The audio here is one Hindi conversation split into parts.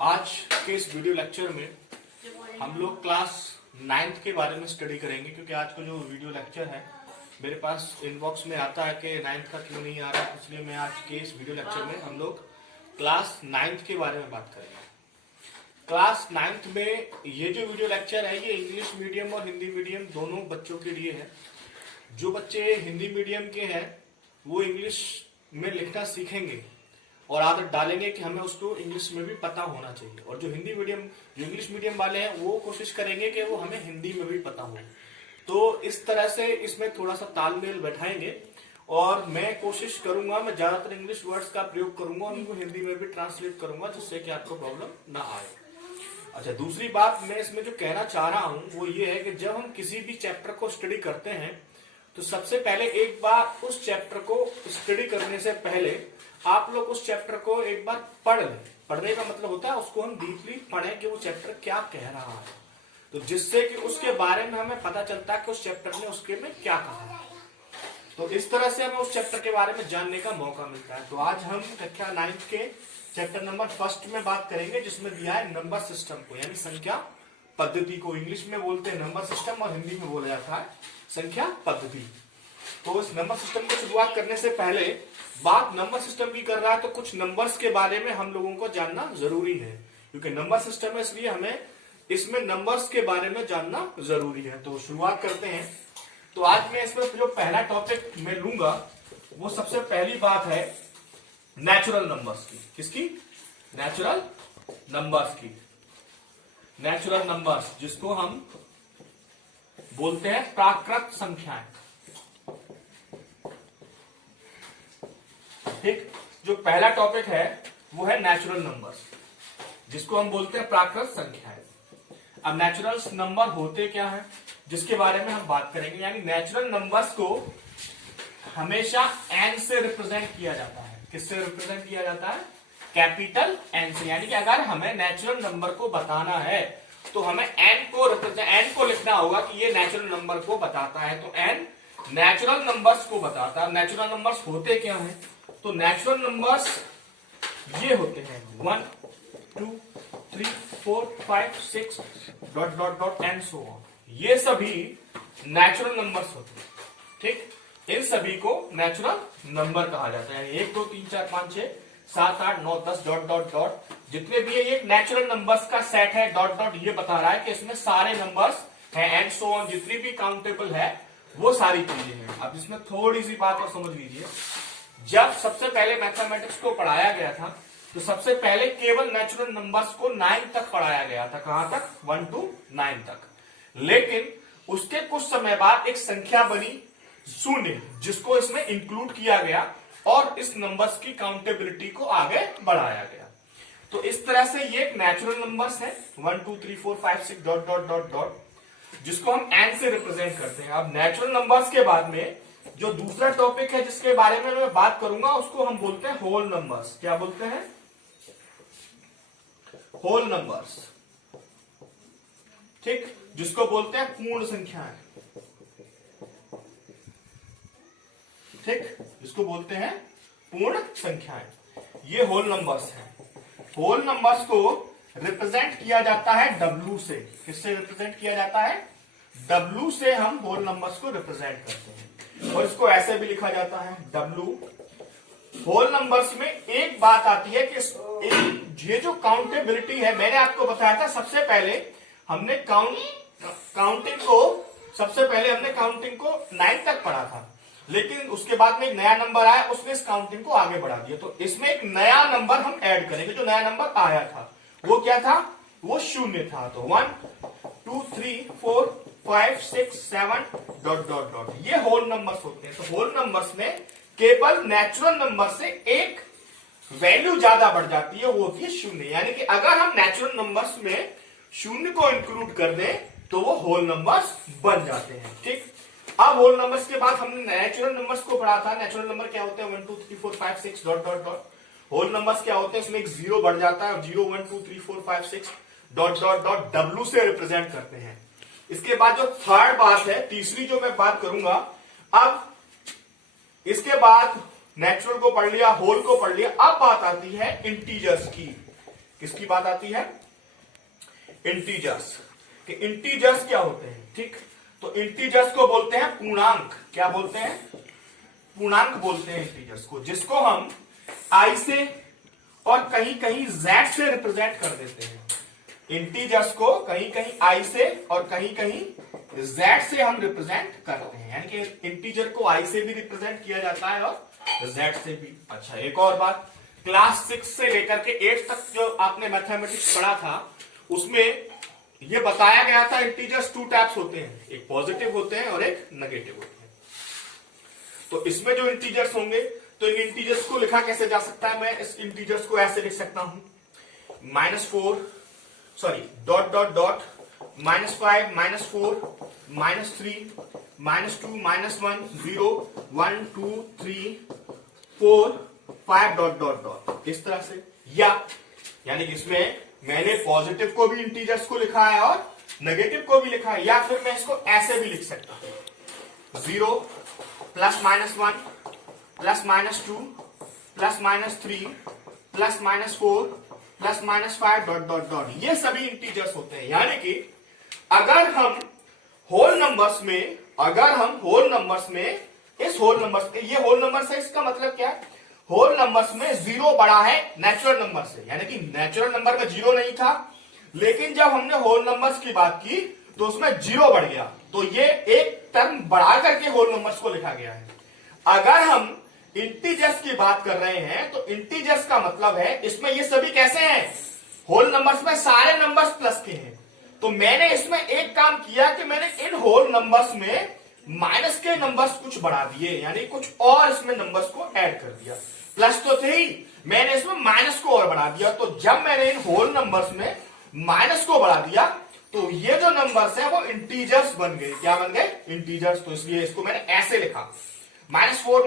आज के इस वीडियो लेक्चर में हम लोग क्लास 9th के बारे में स्टडी करेंगे, क्योंकि आज का जो वीडियो लेक्चर है मेरे पास इनबॉक्स में आता है कि 9th का क्यों नहीं आ रहा, इसलिए मैं आज के इस वीडियो लेक्चर में हम लोग क्लास 9th के बारे में बात करेंगे। क्लास 9th में ये जो वीडियो लेक्चर है ये इंग्लिश मीडियम और हिंदी मीडियम दोनों बच्चों के लिए है। जो बच्चे हिंदी मीडियम के हैं वो इंग्लिश में लिखना सीखेंगे और आदत डालेंगे कि हमें उसको इंग्लिश में भी पता होना चाहिए, और जो इंग्लिश मीडियम वाले हैं वो कोशिश करेंगे कि वो हमें हिंदी में भी पता हो। तो इस तरह से इसमें थोड़ा सा तालमेल बैठाएंगे और मैं कोशिश करूंगा, मैं ज्यादातर इंग्लिश वर्ड्स का प्रयोग करूंगा और उनको हिंदी में भी ट्रांसलेट करूंगा, जिससे कि आपको प्रॉब्लम ना आए। अच्छा, दूसरी बात मैं इसमें जो कहना चाह रहा हूं वो ये है कि जब हम किसी भी चैप्टर को स्टडी करते हैं तो सबसे पहले एक बार उस चैप्टर को स्टडी करने से पहले आप लोग उस चैप्टर को एक बार पढ़ लें। पढ़ने का मतलब होता है उसको हम डीपली पढ़ें कि वो चैप्टर क्या कह रहा है, तो जिससे कि उसके बारे में हमें पता चलता है कि उस चैप्टर ने उसके में क्या कहा है। तो इस तरह से हमें उस चैप्टर के बारे में जानने का मौका मिलता है। तो आज हम कक्षा 9th के चैप्टर नंबर 1 में बात करेंगे, जिसमें दिया है नंबर सिस्टम को, यानी संख्या पद्धति को। इंग्लिश में बोलते हैं नंबर सिस्टम और हिंदी में बोला जाता है संख्या पद्धति। तो इस नंबर सिस्टम को शुरुआत करने से पहले बात नंबर सिस्टम की कर रहा है तो कुछ नंबर्स के बारे में हम लोगों को जानना जरूरी है, क्योंकि नंबर सिस्टम है इसलिए हमें इसमें नंबर्स के बारे में जानना जरूरी है। तो शुरुआत करते हैं। तो आज मैं इसमें जो पहला टॉपिक मैं लूंगा वो सबसे पहली बात है नेचुरल नंबर्स की। किसकी? नेचुरल नंबर्स की। नेचुरल नंबर्स जिसको हम बोलते हैं प्राकृत संख्याएं। ठीक, जो पहला टॉपिक है वो है नेचुरल नंबर्स, जिसको हम बोलते हैं प्राकृत संख्याएं। अब नेचुरल नंबर होते क्या है जिसके बारे में हम बात करेंगे, यानी नेचुरल नंबर्स को हमेशा एन से रिप्रेजेंट किया जाता है। किससे रिप्रेजेंट किया जाता है? कैपिटल एन से। यानी कि अगर हमें नेचुरल नंबर को बताना है तो हमें एन को लिखना होगा कि ये नेचुरल नंबर को बताता है। तो एन नेचुरल नंबर्स को बताता है। नेचुरल नंबर्स होते क्या है? तो नेचुरल नंबर्स ये होते हैं 1 2 3 4 5 6 dot dot dot and so on. ये सभी नेचुरल नंबर्स होते हैं। ठीक, इन सभी को नेचुरल नंबर कहा जाता है। 1 2 3 4 5 6 7 8 9 10 डॉट डॉट डॉट जितने भी है ये नेचुरल नंबर्स का सेट है। डॉट डॉट ये बता रहा है कि इसमें सारे नंबर्स हैं एंड सो ऑन, जितनी भी काउंटेबल है वो सारी चीजें हैं। अब इसमें थोड़ी सी बात और समझ लीजिए। जब सबसे पहले मैथमेटिक्स को पढ़ाया गया था तो सबसे पहले केवल नेचुरल नंबर्स को 9 तक पढ़ाया गया था। कहां तक? 1 to 9 तक। लेकिन उसके कुछ समय बाद एक संख्या बनी 0, जिसको इसमें इंक्लूड किया गया और इस नंबर्स की काउंटेबिलिटी को आगे बढ़ाया गया। तो इस तरह से ये एक नेचुरल नंबर्स है 1 2 3 4 5 6 डॉट डॉट डॉट डॉट, जिसको हम एन से रिप्रेजेंट करते हैं। अब नेचुरल नंबर्स के बाद में जो दूसरा टॉपिक है जिसके बारे में मैं बात करूंगा उसको हम बोलते हैं होल नंबर्स। क्या बोलते हैं? Whole numbers. ठीक, जिसको बोलते हैं पूर्ण संख्याएं। ठीक, जिसको बोलते हैं पूर्ण संख्याएं। ये होल नंबर्स हैं। होल नंबर्स को रिप्रेजेंट किया जाता है W से। किससे रिप्रेजेंट किया जाता है? W से हम होल नंबर्स को रिप्रेजेंट करते हैं और इसको ऐसे भी लिखा जाता है W। होल नंबर्स में एक बात आती है कि ये जो काउंटेबिलिटी है, मैंने आपको बताया था सबसे पहले हमने काउंटिंग को 9 तक पढ़ा था, लेकिन उसके बाद में एक नया नंबर आया, उसने इस काउंटिंग को आगे बढ़ा दिया। तो इसमें एक नया नंबर हम ऐड करेंगे। जो नया नंबर आया था वो क्या था? वो 0 था। तो 1 2 3 4 5 6 7 डॉट डॉट डॉट, ये होल नंबर्स होते हैं। तो होल नंबर्स में केवल नेचुरल नंबर से एक वैल्यू ज्यादा बढ़ जाती है, वो होती है 0। यानी कि अगर हम नेचुरल नंबर्स में 0 को इंक्लूड कर दें तो वो होल नंबर्स बन जाते हैं। ठीक, अब होल नंबर्स के बाद हमने नेचुरल नंबर्स को पढ़ा था। नेचुरल नंबर क्या होते हैं? 1 2 3 4 5 6 dot dot dot. Whole numbers क्या होते हैं? इसमें एक 0 बढ़ जाता है। 0 1 2 3 4 5 6 डॉट डॉट डॉट W से रिप्रेजेंट करते हैं। इसके बाद जो थर्ड बात है, तीसरी जो मैं बात करूंगा, अब इसके बाद नेचुरल को पढ़ लिया, होल को पढ़ लिया, अब बात आती है इंटीजर्स की। किसकी बात आती है? इंटीजर्स। कि इंटीजर्स क्या होते हैं, ठीक। तो इंटीजर्स को बोलते हैं पूर्णांक। क्या बोलते हैं? पूर्णांक बोलते हैं इंटीजर्स को, जिसको हम आई से और कहीं कहीं जेड से रिप्रेजेंट कर देते हैं। इंटीजर्स को कहीं कहीं आई से और कहीं कहीं जेड से हम रिप्रेजेंट करते हैं, यानी कि इंटीजर को आई से भी रिप्रेजेंट किया जाता है और जेड से भी। अच्छा, एक और बात, क्लास 6 से लेकर के 8 तक जो आपने मैथमेटिक्स पढ़ा था, उसमें ये बताया गया था इंटीजर्स 2 टाइप्स होते हैं, एक पॉजिटिव होते हैं और एक नेगेटिव होते हैं। तो इसमें जो इंटीजर्स होंगे, तो इन इंटीजर्स को लिखा कैसे जा सकता है? मैं इस इंटीजर्स को ऐसे लिख सकता हूं, dot dot dot -5 -4 -3 -2 -1 0 1 2 3 4 5 dot dot dot, इस तरह से। या यानी कि इसमें मैंने पॉजिटिव को भी इंटीजर्स को लिखा है और नेगेटिव को भी लिखा है, या फिर मैं इसको ऐसे भी लिख सकता हूं, 0 +-1 +-2 +-3 +-4 +-5 डॉट डॉट डॉट, ये सभी इंटीजर्स होते हैं। यानी कि अगर हम होल नंबर्स में इस होल नंबर्स, ये होल नंबर्स है, इसका मतलब क्या है? होल नंबर्स में 0 बड़ा है नेचुरल नंबर से, यानी कि नेचुरल नंबर का 0 नहीं था, लेकिन जब हमने होल नंबर्स की बात की तो उसमें 0 बढ़ गया, तो ये एक टर्म बढ़ा करके होल नंबर्स को लिखा गया है। अगर हम इंटीजर्स की बात कर रहे हैं तो इंटीजर्स का मतलब है इसमें ये सभी कैसे हैं? होल नंबर्स में सारे नंबर्स प्लस के हैं। तो मैंने इसमें एक काम किया कि मैंने इन होल नंबर्स में माइनस के नंबर्स कुछ बढ़ा दिए, यानी कुछ और इसमें नंबर्स को ऐड कर दिया। प्लस तो थे ही, मैंने इसमें माइनस को और बढ़ा दिया। तो जब मैंने इन होल नंबर्स में माइनस को बढ़ा दिया तो ये जो नंबर्स है वो इंटीजर्स बन गए। क्या बन गए? इंटीजर्स। तो इसलिए इसको मैंने ऐसे लिखा, -4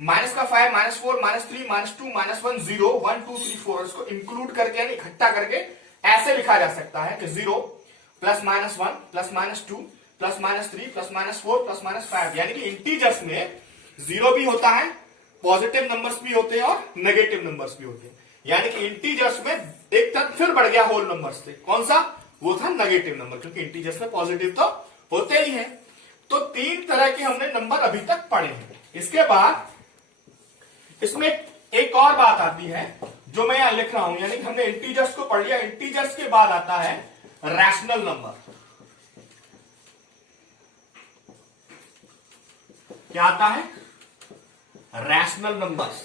माइनस का 5 -4 -3 -2 -1 0 1 2 3 4, इसको इंक्लूड करके यानी इकट्ठा करके ऐसे लिखा जा सकता है कि 0 +-1 +-2 +-3 +-4 +-5, यानी कि इंटीजर्स में 0 भी होता है, पॉजिटिव नंबर्स भी होते हैं और नेगेटिव नंबर्स भी होते हैं। यानी कि इंटीजर्स में एक तक फिर बढ़ गया होल नंबर से, कौन सा? वो था नेगेटिव नंबर, क्योंकि इंटीजर्स में पॉजिटिव तो होते ही हैं। तो 3 तरह के हमने नंबर अभी तक पढ़े हैं। इसके बाद इसमें एक और बात आती है जो मैं यहां लिख रहा हूं, यानी कि हमने इंटीजर्स को पढ़ लिया। इंटीजर्स के बाद आता है रैशनल नंबर। क्या आता है? Rational numbers.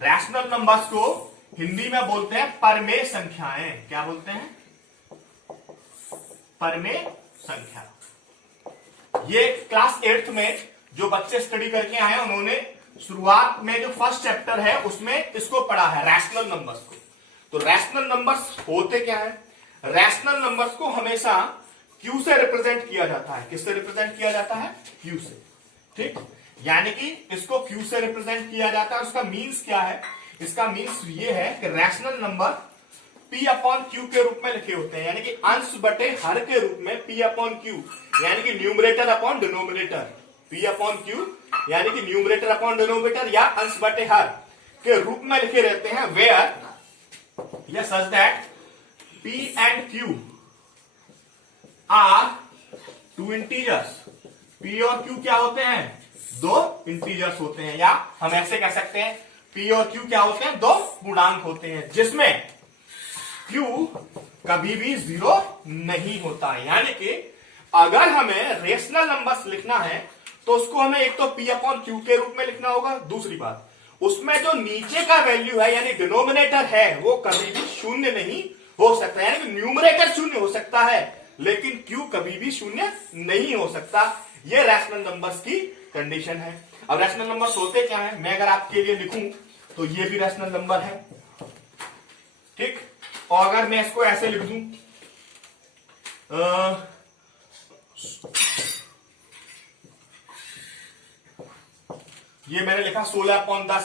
रैशनल नंबर्स को हिंदी में बोलते हैं परमेय संख्याएं। क्या बोलते हैं? परमेय संख्या। ये क्लास 8th में जो बच्चे स्टडी करके आए हैं, उन्होंने शुरुआत में जो फर्स्ट चैप्टर है उसमें इसको पढ़ा है, रैशनल नंबर्स को। तो रैशनल नंबर्स होते क्या है? रैशनल नंबर्स को हमेशा क्यू से रिप्रेजेंट किया जाता है। किससे रिप्रेजेंट किया जाता है? क्यू से, ठीक। यानी कि इसको क्यू से रिप्रेजेंट किया जाता है। उसका मीन्स क्या है? इसका मीन्स ये है कि रैशनल नंबर P/Q के रूप में लिखे होते हैं, यानी कि अंश बटे हर के रूप में P/Q, यानी कि न्यूमरेटर अपॉन डिनोमिनेटर। P/Q यानी कि न्यूमरेटर अपॉन डिनोमिनेटर या अंश बटे हर के रूप में लिखे रहते हैं। वेयर या such that P and Q are 2 integers. P और Q क्या होते हैं? 2 इंटीजर्स होते हैं, या हम ऐसे कह सकते हैं P और Q क्या होते हैं? 2 पूर्णांक होते हैं, जिसमें Q कभी भी 0 नहीं होता। यानी कि अगर हमें रेशनल नंबर्स लिखना है तो उसको हमें एक तो P/Q के रूप में लिखना होगा। दूसरी बात, उसमें जो नीचे का वैल्यू है यानी डिनोमिनेटर है वो कभी भी शून्य नहीं हो सकता। यानी कि न्यूमरेटर शून्य हो सकता है लेकिन Q कभी भी शून्य नहीं हो सकता। ये रैशनल नंबर्स की कंडीशन है। अब रैशनल नंबर्स होते क्या है? मैं अगर आपके लिए लिखूं तो ये भी रैशनल नंबर है, ठीक। और अगर मैं इसको ऐसे लिख दूं, ये मैंने लिखा 16/10,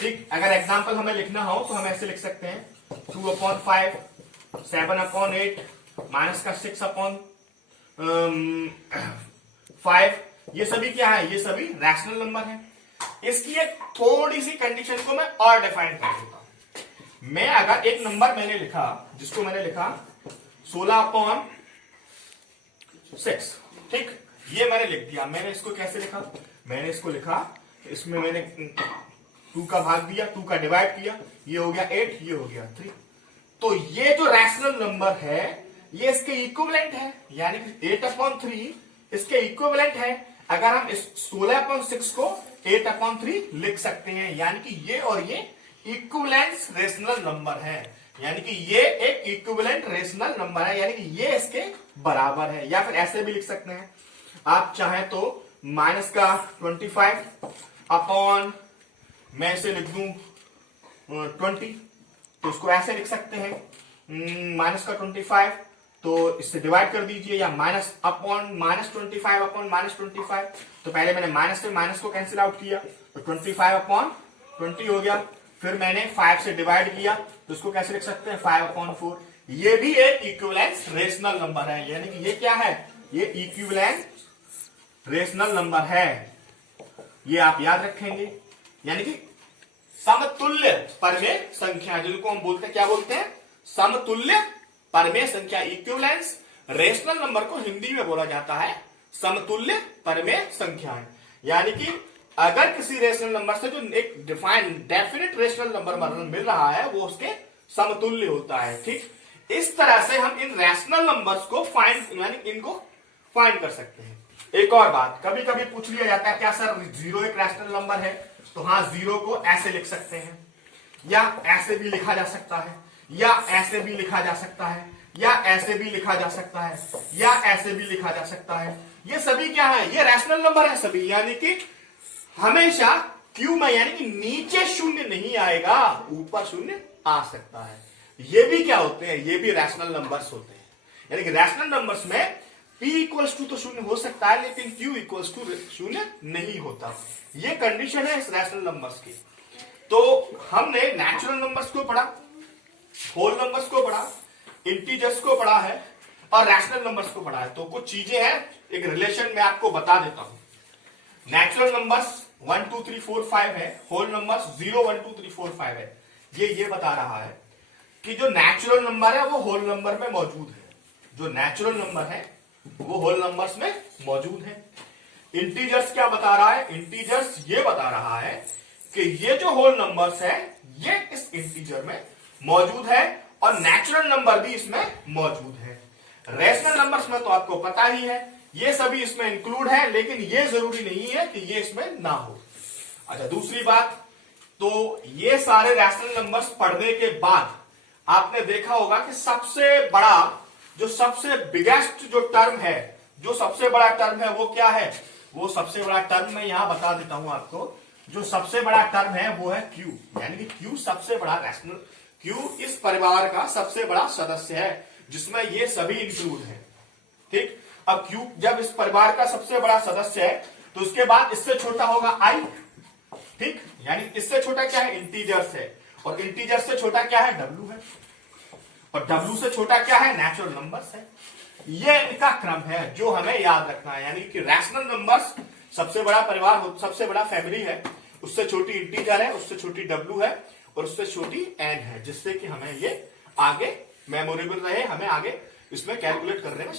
ठीक। अगर एग्जांपल हमें लिखना हो तो हम ऐसे लिख सकते हैं 2/5 7/8 माइनस का 6/5। ये सभी क्या है? ये सभी रैशनल नंबर है। इसकी एक थोड़ी सी कंडीशन को मैं और डिफाइन कर देता हूं। मैं अगर एक नंबर मैंने लिखा, जिसको मैंने लिखा 16/6, ठीक, ये मैंने लिख दिया। मैंने इसको कैसे लिखा, मैंने इसको लिखा, इसमें मैंने 2 का भाग दिया, 2 का डिवाइड किया, ये हो गया 8, ये हो गया 3। तो ये जो रैशनल नंबर है ये इसके इक्विवेलेंट है, यानी कि 8/3 इसके इक्विवेलेंट है। अगर हम इस 16/6 को 8/3 लिख सकते हैं, यानी कि ये और ये इक्विवेलेंट रेशनल नंबर है, यानी कि ये एक इक्विवेलेंट रेशनल नंबर है, यानी कि ये इसके बराबर है। या फिर ऐसे भी लिख सकते हैं, आप चाहें तो माइनस का 25 अपॉन, मैं इसे लिख दूं 20, तो उसको ऐसे लिख सकते हैं माइनस का 25, तो इससे डिवाइड कर दीजिए, या माइनस अपॉन -25 अपॉन -25। तो पहले मैंने माइनस से माइनस को कैंसिल आउट किया, तो 25/20 हो गया। फिर मैंने 5 से डिवाइड किया, तो इसको कैसे लिख सकते हैं 5/4। ये भी एक इक्विवेलेंट रेशनल नंबर है, यानी कि ये क्या है, ये इक्विवेलेंट रेशनल नंबर है, ये आप याद रखेंगे। यानी कि समतुल्य परमेय संख्या, जिनको हम बोलते हैं, क्या बोलते हैं, समतुल्य परमेय संख्या। इक्विवेलेंस रेशनल नंबर को हिंदी में बोला जाता है समतुल्य परमेय संख्याएं। यानी कि अगर किसी रेशनल नंबर से जो एक डेफिनेट रेशनल नंबर मिल रहा है वो उसके समतुल्य होता है, ठीक। इस तरह से हम इन रैशनल नंबर्स को फाइंड, यानी इनको फाइंड कर सकते हैं। एक और बात, कभी कभी पूछ लिया जाता है, क्या सर 0 एक रैशनल नंबर है? तो हाँ, 0 को ऐसे लिख सकते हैं, या ऐसे भी लिखा जा सकता है, या ऐसे भी लिखा जा सकता है, या ऐसे भी लिखा जा सकता है, या ऐसे भी लिखा जा सकता है। ये सभी क्या है, ये रैशनल नंबर है सभी, यानी कि हमेशा क्यू में, यानी कि नीचे शून्य नहीं आएगा, ऊपर शून्य आ सकता है। ये भी क्या होते हैं, ये भी रैशनल नंबर्स होते हैं। यानी कि रैशनल नंबर्स में p इक्वल्स टू तो शून्य हो सकता है, लेकिन q इक्वल्स टू शून्य नहीं होता। ये कंडीशन है इस रैशनल नंबर्स की। तो हमने नेचुरल नंबर्स को पढ़ा, होल नंबर्स को पढ़ा, इंटीजर्स को पढ़ा है, और रैशनल नंबर्स को पढ़ा है। तो कुछ चीजें हैं, एक रिलेशन में आपको बता देता हूं। नेचुरल नंबर्स 1 2 3 4 5 है, होल नंबर्स 0 1 2 3 4 5 है। ये बता रहा है कि जो नेचुरल नंबर है वो होल नंबर में मौजूद है, जो नेचुरल नंबर है वो होल नंबर्स में मौजूद है। इंटीजर्स क्या बता रहा है, इंटीजर्स ये बता रहा है कि ये जो होल नंबर्स है ये इस इंटीजर में मौजूद है, और नेचुरल नंबर भी इसमें मौजूद है। रैशनल नंबर्स में तो आपको पता ही है, ये सभी इसमें इंक्लूड है, लेकिन ये जरूरी नहीं है कि ये इसमें ना हो। अच्छा, दूसरी बात, तो ये सारे रैशनल नंबर्स पढ़ने के बाद आपने देखा होगा कि सबसे बड़ा, जो सबसे बिगेस्ट जो टर्म है, जो सबसे बड़ा टर्म है वो क्या है, वो सबसे बड़ा टर्म मैं यहां बता देता हूं आपको। जो सबसे बड़ा टर्म है वो है Q, यानी कि Q सबसे बड़ा रैशनल, Q इस परिवार का सबसे बड़ा सदस्य है, जिसमें ये सभी इंक्लूड है, ठीक। अब Q जब इस परिवार का सबसे बड़ा सदस्य है, तो उसके बाद इससे छोटा होगा I, ठीक। यानी इससे छोटा क्या है, इंटीजर्स है, और इंटीजर्स से छोटा क्या है, W है, और W से छोटा क्या है, नेचुरल नंबर्स है। ये इनका क्रम है जो हमें याद रखना है। यानी कि रैशनल नंबर्स सबसे बड़ा परिवार, सबसे बड़ा फैमिली है, उससे छोटी इंटीजर है, उससे छोटी W है, और उससे छोटी N है, जिससे कि हमें ये आगे मेमोरेबल रहे, हमें आगे इसमें कैलकुलेट करने में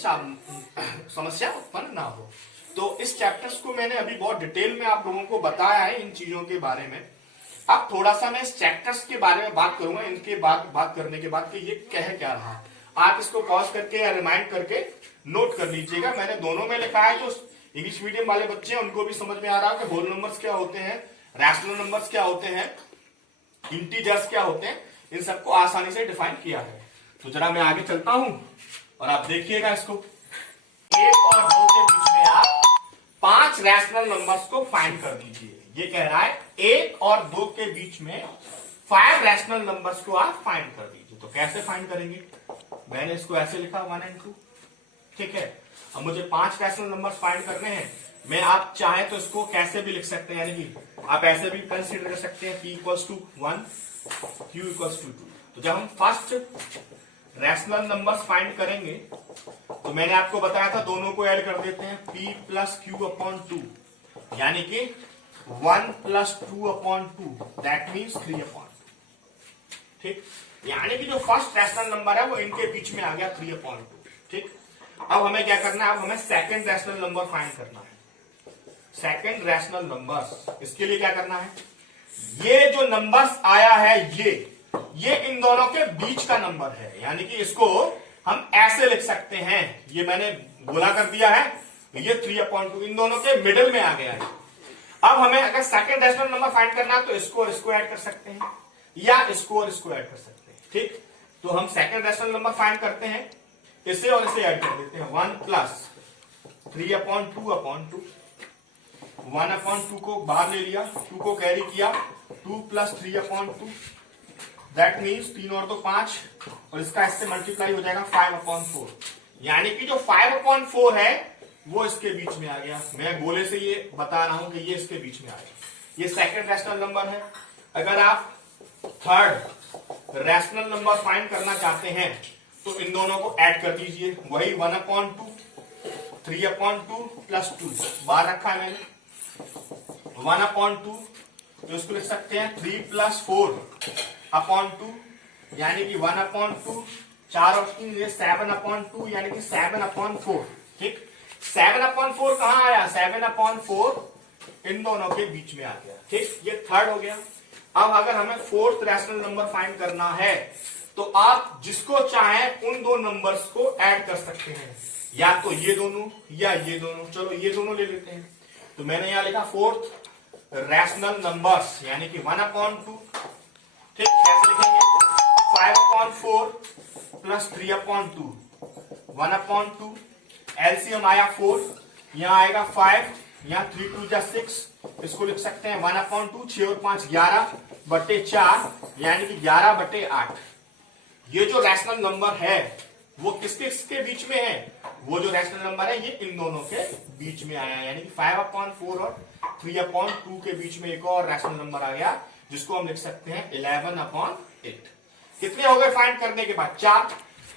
समस्या उत्पन्न ना हो। तो इस चैप्टर्स को मैंने अभी बहुत डिटेल में आप लोगों को बताया है इन चीजों के बारे में। अब थोड़ा सा मैं इस चैप्टर्स के बारे में बात करूंगा, इनके बात करने के बाद कि ये कह क्या रहा। आप इसको पॉज करके या रिमाइंड करके नोट कर लीजिएगा। मैंने दोनों में लिखा है, जो इंग्लिश मीडियम वाले बच्चे हैं उनको भी समझ में आ रहा है कि होल नंबर्स क्या होते हैं, रैशनल नंबर्स क्या होते हैं, इंटीजर्स क्या होते हैं, इन सबको आसानी से डिफाइन किया है। तो जरा मैं आगे चलता हूं और आप देखिएगा इसको। 1 और 2 के बीच में आप 5 रैशनल नंबर्स को फाइंड कर दीजिए। ये कह रहा है 1 और 2 के बीच में 5 रैशनल नंबर्स को आप फाइंड कर दीजिए। तो कैसे फाइंड करेंगे, मैंने इसको ऐसे लिखा 1 and 2, ठीक है। अब मुझे 5 रैशनल नंबर्स फाइंड करने हैं। मैं, आप चाहे तो इसको कैसे भी लिख सकते हैं, यानी कि आप ऐसे भी कंसीडर कर सकते हैं, p equals to 1, q equals to 2। तो जब हम फर्स्ट रैशनल नंबर्स फाइंड करेंगे तो मैंने आपको बताया था दोनों को ऐड कर देते हैं, p प्लस क्यू अपॉन 2, यानी कि 1 plus 2 upon 2, that means 3 upon 2। ठीक, यानी कि जो फर्स्ट रैशनल नंबर है वो इनके बीच में आ गया 3/2। ठीक, अब हमें क्या करना है, अब हमें सेकंड रैशनल नंबर फाइंड करना है। सेकंड रैशनल नंबर, इसके लिए क्या करना है, ये जो नंबर्स आया है ये इन दोनों के बीच का नंबर है, यानी कि इसको हम ऐसे लिख सकते हैं, ये मैंने गोला कर दिया है, ये 3/2 इन दोनों के मिडिल में आ गया है। अब हमें अगर सेकंड रैशनल नंबर फाइंड करना है तो इसको और इसको ऐड कर सकते हैं या इसको और इसको ऐड कर सकते हैं। ठीक, तो हम सेकंड रैशनल नंबर फाइंड करते हैं, इसे और इसे ऐड कर देते हैं। 1 प्लस 3/2/2, 1/2 को बाहर ले लिया, 2 को कैरी किया, 2 प्लस 3/2, दैट मीन्स 3 और 2 5, और इसका इससे मल्टीप्लाई हो जाएगा 5/4, यानी कि जो 5/4 है वो इसके बीच में आ गया। मैं गोले से ये बता रहा हूं कि ये इसके बीच में आ गया, ये सेकंड रैशनल नंबर है। अगर आप थर्ड रैशनल नंबर फाइंड करना चाहते हैं तो इन दोनों को ऐड कर दीजिए, वही 1/2, 3/2 प्लस 2 बाहर रखा है मैंने, 1/2, तो इसको लिख सकते हैं 3 प्लस 4/2, यानी कि 1/2, 4 और 3 ये 7/2, यानी कि 7/4। ठीक, 7/4 कहां आया, 7/4 इन दोनों के बीच में आ गया। ठीक, ये थर्ड हो गया। अब अगर हमें फोर्थ रैशनल नंबर फाइंड करना है तो आप जिसको चाहें उन दो नंबर्स को ऐड कर सकते हैं, या तो ये दोनों या ये दोनों। चलो ये दोनों ले लेते हैं, तो मैंने यहां लिखा फोर्थ रैशनल नंबर्स, यानी कि 1/2। ठीक, कैसे लिखेंगे, 5/4 प्लस 3/2, 1/2, एलसीएम आया 4, यहां आएगा 5, यहां 3 2 जा 6, इसको लिख सकते हैं 1/2, 6 और 5 11/4, यानी कि 11/8। ये जो रैशनल नंबर है वो किसके बीच में है, वो जो रैशनल नंबर है ये इन दोनों के बीच में आया, यानी कि 5/4 और 3/2 के बीच में एक और रैशनल नंबर आ गया, जिसको हम लिख सकते हैं 11/8। कितने हो गए फाइंड करने के बाद, 4।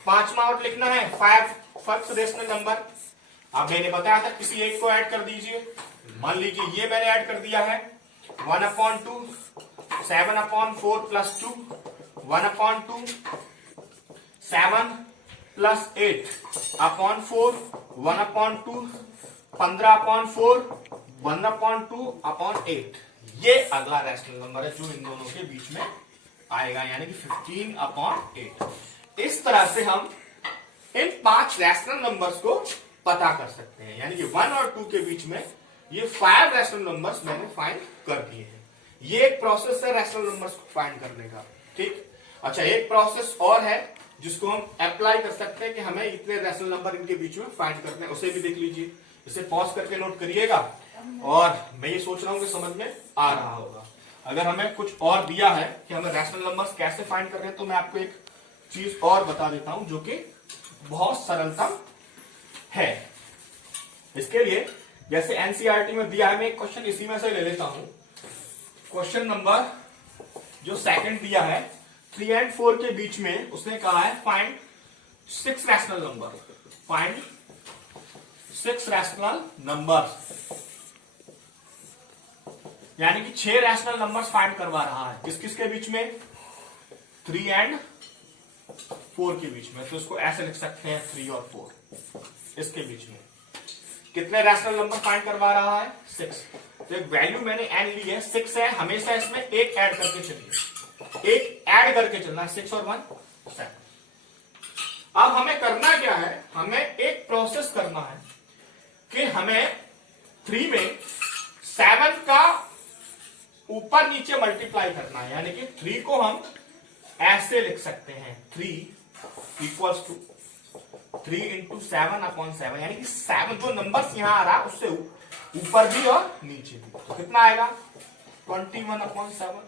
पांचवा और लिखना है 5 फर्स्ट रैशनल नंबर। अब मैंने बताया था किसी एक को ऐड कर दीजिए, मान लीजिए ये मैंने ऐड कर दिया है 1/2, 7/4 प्लस 2, 1/2, 7 प्लस 8/4, 1/2, 15/4, 1/2/8। ये अगला रैशनल नंबर है जो इन दोनों के बीच में आएगा, यानी कि 15/8। इस तरह से हम इन 5 रैशनल नंबर्स को पता कर सकते हैं, यानी कि 1 और 2 के बीच में ये 5 रैशनल नंबर्स मैंने फाइंड कर दिए हैं। ये एक प्रोसेस है रैशनल नंबर्स को फाइंड करने का। ठीक, अच्छा, एक प्रोसेस और है जिसको हम अप्लाई कर सकते हैं कि हमें इतने रैशनल नंबर इनके बीच में फाइंड करते हैं, उसे भी देख लीजिए। इसे पॉज करके नोट करिएगा, और मैं ये सोच रहा हूं कि समझ में आ रहा होगा। अगर हमें कुछ और दिया है कि हमें रैशनल नंबर्स कैसे फाइंड कर रहे हैं, तो मैं आपको एक चीज और बता देता हूं जो कि बहुत सरलता है। इसके लिए जैसे एनसीईआरटी में दिया है, मैं एक क्वेश्चन इसी में से ले लेता हूं। क्वेश्चन नंबर जो सेकंड दिया है 3 और 4 के बीच में, उसने कहा है find 6 rational number, find 6 rational number, यानी कि 6 रैशनल नंबर्स फाइंड करवा रहा है। किस किस के बीच में, 3 और 4 के बीच में। तो इसको ऐसे लिख सकते हैं 3 और 4 इसके बीच में। कितने रैशनल नंबर फाइंड करवा रहा है, 6। तो एक वैल्यू मैंने एन ली है, 6 है, हमेशा इसमें एक ऐड करके चलिए, एक ऐड करके चलना, 6 और 1 7। अब हमें करना क्या है, हमें एक प्रोसेस करना है कि हमें 3 में 7 का ऊपर नीचे मल्टीप्लाई करना है, यानी कि 3 को हम ऐसे लिख सकते हैं, 3 इक्वल्स टू 3 इंटू 7/7, यानी कि 7 जो नंबर यहां आ रहा है उससे ऊपर भी और नीचे भी। तो कितना आएगा, 21/7।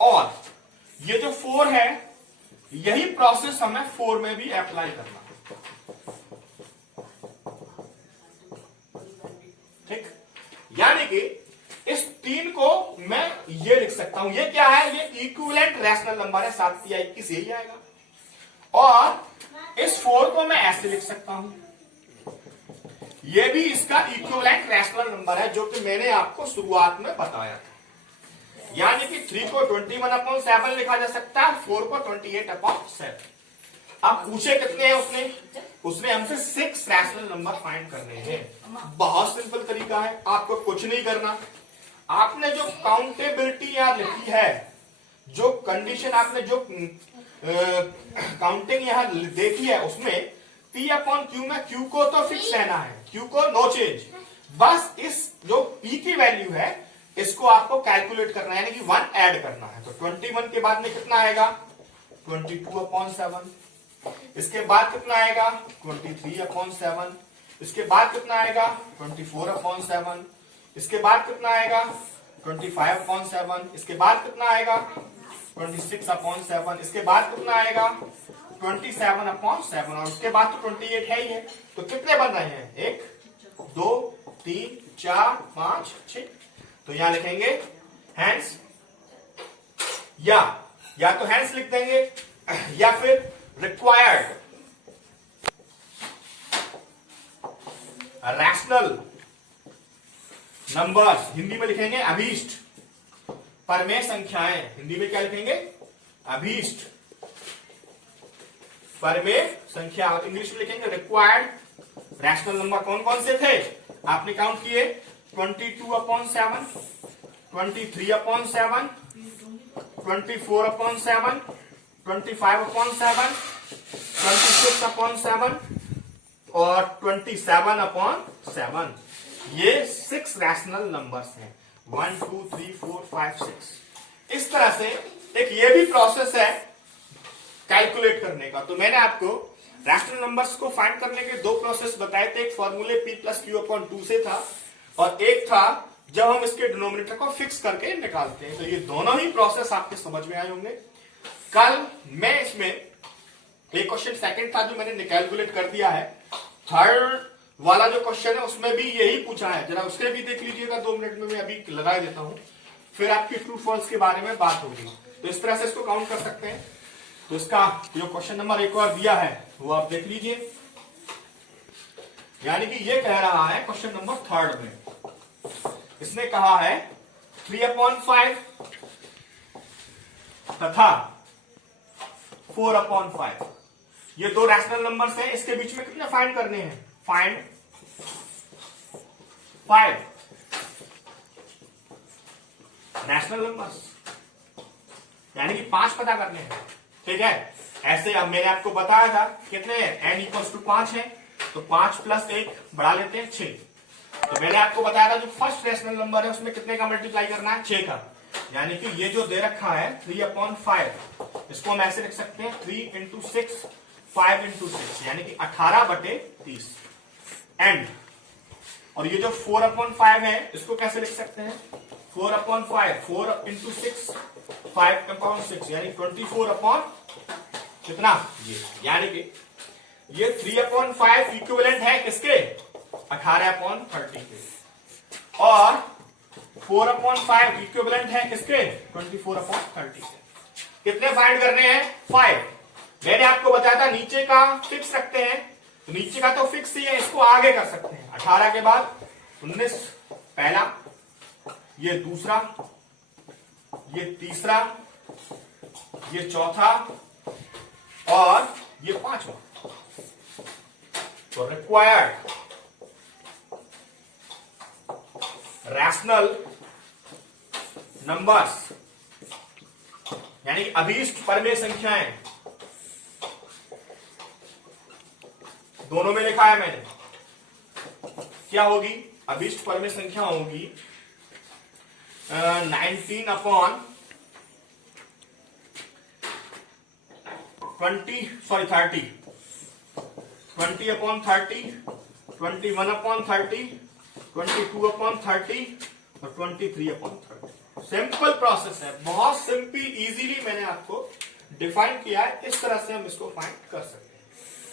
और ये जो 4 है, यही प्रोसेस हमें 4 में भी अप्लाई करना है। ठीक, यानी कि इस 3 को मैं ये लिख सकता हूं, ये क्या है, ये इक्विवेलेंट रैशनल नंबर है, 7 या 21 यही आएगा। और इस 4 को मैं ऐसे लिख सकता हूं, ये भी इसका इक्विवेलेंट रैशनल नंबर है, जो कि मैंने आपको शुरुआत में बताया था। यानी कि 3 को 21/7 लिखा जा सकता है, 4 को 28/7। अब पूछे कितने हैं उसने हमसे 6 रैशनल नंबर फाइंड करने हैं। बहुत सिंपल तरीका है, आपको कुछ नहीं करना। आपने जो काउंटेबिलिटी यहां लिखी है, जो कंडीशन आपने जो काउंटिंग यहां देखी है, उसमें P/Q में Q को तो फिक्स रहना है, Q को नो चेंज। बस इस जो P की वैल्यू है इसको आपको कैलकुलेट करना है, यानी कि 1 ऐड करना है। तो 21 के बाद में कितना आएगा? 22/7। इसके बाद कितना आएगा? 23/7। इसके बाद कितना आएगा? 24/7। इसके बाद कितना आएगा? 25/7। इसके बाद कितना आएगा? 26/7। इसके बाद कितना आएगा? 27/7। और उसके बाद तो 28 है ही है। तो कितने बन रहे हैं? 1 2 3 4 5 6। तो यहां लिखेंगे हैंस, या तो हैंस लिख देंगे या फिर रिक्वायर्ड रैशनल नंबर्स, हिंदी में लिखेंगे अभीष्ट परमेय संख्याएं। हिंदी में क्या लिखेंगे? अभीष्ट परमेय संख्या। और इंग्लिश में लिखेंगे रिक्वायर्ड रैशनल नंबर। कौन कौन से थे? आपने काउंट किए 22/7, 23/7, 24/7, 25/7, 26/7 और 27/7। ये 6 रैशनल नंबर्स हैं। 1 2 3 4 5 6। इस तरह से एक ये भी प्रोसेस है कैलकुलेट करने का। तो मैंने आपको रैशनल नंबर्स को फाइंड करने के 2 प्रोसेस बताए थे। एक फॉर्मूले P+Q/2 से था, और एक था जब हम इसके डिनोमिनेटर को फिक्स करके निकालते हैं। तो ये दोनों ही प्रोसेस आपके समझ में आए होंगे। कल मैं इसमें एक क्वेश्चन सेकंड था जो मैंने कैलकुलेट कर दिया है। थर्ड वाला जो क्वेश्चन है उसमें भी यही पूछा है, जरा उसके भी देख लीजिएगा 2 मिनट में। मैं अभी लगा देता हूं, फिर आपकी ट्रू फॉल्स के बारे में बात होगी। तो इस तरह से इसको काउंट कर सकते हैं। तो इसका जो क्वेश्चन नंबर एक और दिया है वो आप देख लीजिए। यानी कि ये कह रहा है क्वेश्चन नंबर 3 में, इसने कहा है 3/5 तथा 4/5। ये 2 रैशनल नंबर्स हैं, इसके बीच में कितने फाइंड करने हैं? फाइंड 5 रैशनल नंबर्स, यानी कि 5 पता करने हैं। ठीक है, ऐसे अब मैंने आपको बताया था कितने n = 5 है, तो 5 + 1 बढ़ा लेते हैं 6। तो मैंने आपको बताया था जो फर्स्ट रैशनल नंबर है उसमें कितने का मल्टीप्लाई करना है? 6 का। यानी कि ये जो दे रखा है 3/5, इसको हम ऐसे लिख सकते हैं 3 × 6 5 × 6, यानी कि 18/30 एंड। और ये जो 4/5 है इसको कैसे लिख सकते हैं? 4/5 4 × 6 5/6, यानी 24 कितना ये, यानी कि ये 3/5 इक्विवेलेंट है किसके? 18/30 के। और 4/5 इक्विवेलेंट है किसके? 24/30 के। कितने फाइंड करने हैं? 5। मैंने आपको बताया था नीचे का फिक्स रखते हैं, तो नीचे का तो फिक्स ही है, इसको आगे कर सकते हैं। 18 के बाद 19 पहला, ये दूसरा, ये तीसरा, ये चौथा और ये 5वां। तो रिक्वायर्ड रैशनल नंबर्स, यानी अभीष्ट परमेय संख्याएं, दोनों में लिखा है मैंने। क्या होगी? अभीष्ट परमेय संख्या होगी 19/30, 20/30, 21/30, 22/30 और 23/30। सिंपल प्रोसेस है, बहुत सिंपल इजीली मैंने आपको डिफाइन किया है। इस तरह से हम इसको फाइंड कर सकते हैं।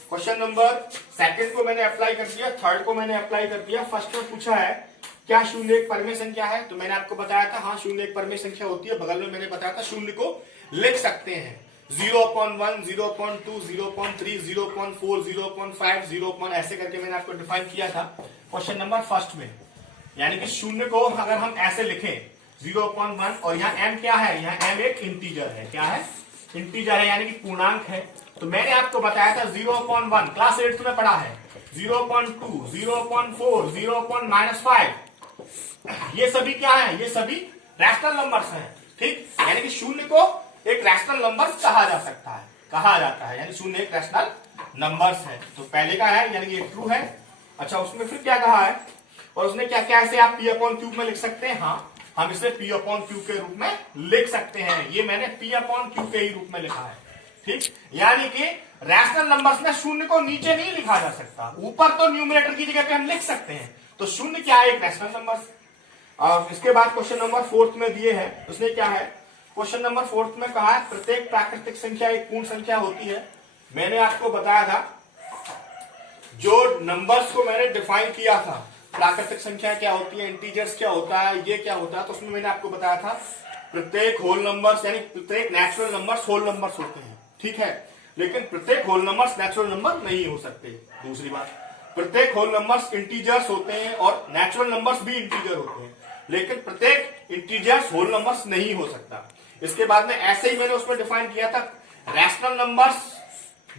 क्वेश्चन नंबर सेकंड को मैंने अप्लाई कर दिया, थर्ड को मैंने अप्लाई कर दिया। फर्स्ट में पूछा है क्या शून्य एक परमेय संख्या है? तो मैंने आपको बताया था हाँ शून्य एक परमेय संख्या होती है। बगल में मैंने बताया था शून्य को लिख सकते हैं 0/1, 0/2, 0.3, 0.4, 0.5, 0. ऐसे करके मैंने आपको डिफाइन किया था क्वेश्चन नंबर फर्स्ट में। यानी कि शून्य को अगर हम ऐसे लिखें 0.1 और यहाँ m क्या है, यहाँ m एक इंटीजर है। क्या है? इंटीजर है, यानी कि पूर्णांक है। तो मैंने आपको बताया था 0.1 क्लास 8 में पढ़ा है, 0.2, 0.4, 0.-5, ये सभी क्या है? ये सभी रैशनल नंबर्स हैं। ठीक, यानी कि शून्य को एक रैशनल नंबर कहा जा सकता है, कहा जाता है, यानी शून्य एक रैशनल नंबर्स है। तो पहले का है, यानी कि ट्रू है। अच्छा, उसमें फिर क्या कहा है, और उसने क्या क्या ऐसे आप P/Q में लिख सकते हैं। हाँ, हम इसे P/Q के रूप में लिख सकते हैं। ये मैंने P/Q के ही रूप में लिखा है। ठीक, यानी कि रैशनल नंबर्स में शून्य को नीचे नहीं लिखा जा सकता, ऊपर तो न्यूमरेटर की जगह पे हम लिख सकते हैं। तो शून्य क्या है? एक रैशनल नंबर। और इसके बाद क्वेश्चन नंबर 4 में दिए हैं, उसने क्या है, क्वेश्चन नंबर 4 में कहा है प्रत्येक प्राकृतिक संख्या एक पूर्ण संख्या होती है। मैंने आपको बताया था, जो नंबर्स को मैंने डिफाइन किया था, प्राकृतिक संख्या क्या होती है, इंटीजर्स क्या होता है, ये क्या होता है, तो उसमें मैंने आपको बताया था प्रत्येक होल नंबर्स, यानी प्रत्येक नेचुरल नंबर्स होल नंबर्स होते हैं। ठीक है, लेकिन प्रत्येक होल नंबर्स नेचुरल नंबर नहीं हो सकते। दूसरी बात, प्रत्येक होल नंबर्स इंटीजर्स होते हैं और नेचुरल नंबर्स भी इंटीजर होते हैं, लेकिन प्रत्येक इंटीजर्स होल नंबर्स नहीं हो सकता। इसके बाद में ऐसे ही मैंने उसमें डिफाइन किया था, रैशनल नंबर्स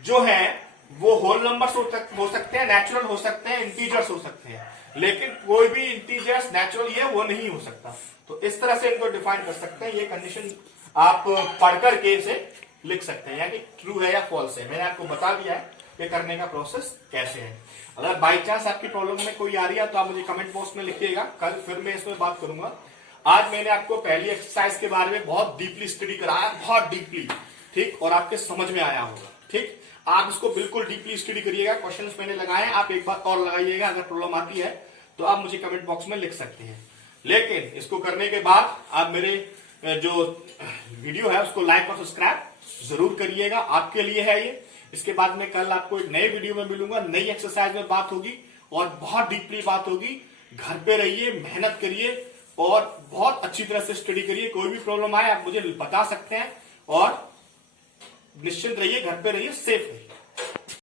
जो है वो होल नंबर्स हो सकते हैं, नेचुरल हो सकते हैं, इंटीजर्स हो सकते हैं, लेकिन कोई भी इंटीजर्स नेचुरल ये वो नहीं हो सकता। तो इस तरह से इनको डिफाइन कर सकते हैं। ये कंडीशन आप पढ़ करके इसे लिख सकते हैं, यानी ट्रू है या फॉल्स है। मैंने आपको बता दिया है ये करने का प्रोसेस कैसे है। अगर बाई चांस आपकी प्रॉब्लम में कोई आ रही है तो आप मुझे कमेंट बॉक्स में लिखिएगा, कल फिर मैं इसमें बात करूंगा। आज मैंने आपको पहली एक्सरसाइज के बारे में बहुत डीपली स्टडी कराया, बहुत डीपली। ठीक, और आपके समझ में आया होगा। ठीक, आप इसको बिल्कुल डीपली स्टडी करिएगा। क्वेश्चंस मैंने लगाए हैं, आप एक बार और लगाइएगा। अगर प्रॉब्लम आती है तो आप मुझे कमेंट बॉक्स में लिख सकते हैं। लेकिन इसको करने के बाद आप मेरे जो वीडियो है उसको लाइक और सब्सक्राइब जरूर करिएगा, आपके लिए है ये। इसके बाद में कल आपको एक नए वीडियो में मिलूंगा, नई एक्सरसाइज में बात होगी और बहुत डीपली बात होगी। घर पे रहिए, मेहनत करिए और बहुत अच्छी तरह से स्टडी करिए। कोई भी प्रॉब्लम आए आप मुझे बता सकते हैं और निश्चिंत रहिए, घर पे रहिए, सेफ रहिए।